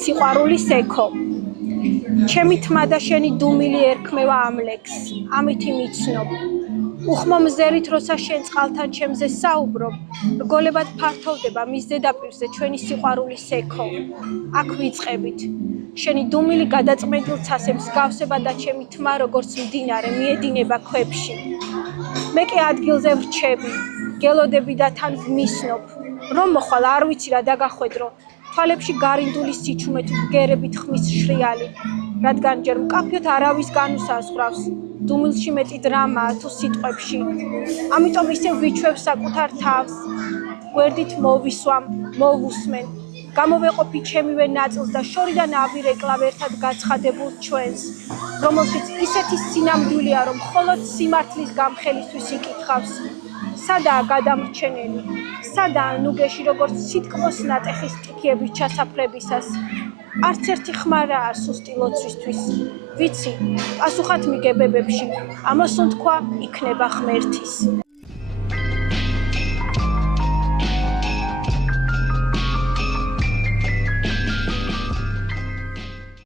სიყვარულის ექო. ჩემი თმა და შენი დუმილი ერქმევა ამ ლექს, ამით იმიცნობ. უხმომზერით როცა შენ წყალთან ჩემზე საუბრობ, რგოლებად ფართოვდება მის ზედაპირზე ჩვენი სიყვარულის ექო. აქ ვიწყებით. შენი დუმილი გადაწმენდილ ცასე მსგავსება და ჩემი თმა როგორც მდინარე მიედინება ქვებში. მე კი ადგილზე ვრჩები, გელოდები და თან ვმისნობ. რომ მოხვალ არ ვიცი რა დაგახვედრო, თვალებში გარინდული სიჩუმე თუ ბგერებით ხმის შრიალი, რადგან ჯერ მკაფიოდ არავის განუსაზღვრავს, დუმილში მეტი დრამაა თუ სიტყვებში. ამიტომ ისევ ვიჩვევ საკუთარ თავს, გვერდით მოვისვამ, მოვუსმენ, გამოვეყოფი ჩემივე ნაწილს და შორიდან ავირეკლავ ერთად გაცხადებულ ჩვენს, რომელშიც ისეთი სინამდვილეა, რომ მხოლოდ სიმართლის გამხელისთვის იკითხავს. სადაა გადამრჩენელი, სადაა ნუგეში როგორც სიტკბოს ნატეხი სტიქიების ჩასაფრებისას. არც ერთი ხმარაა სუსტი ლოცვისთვის. ვიცი, პასუხად მიგებებებში, ამას უთქვა იქნება ღმერთის.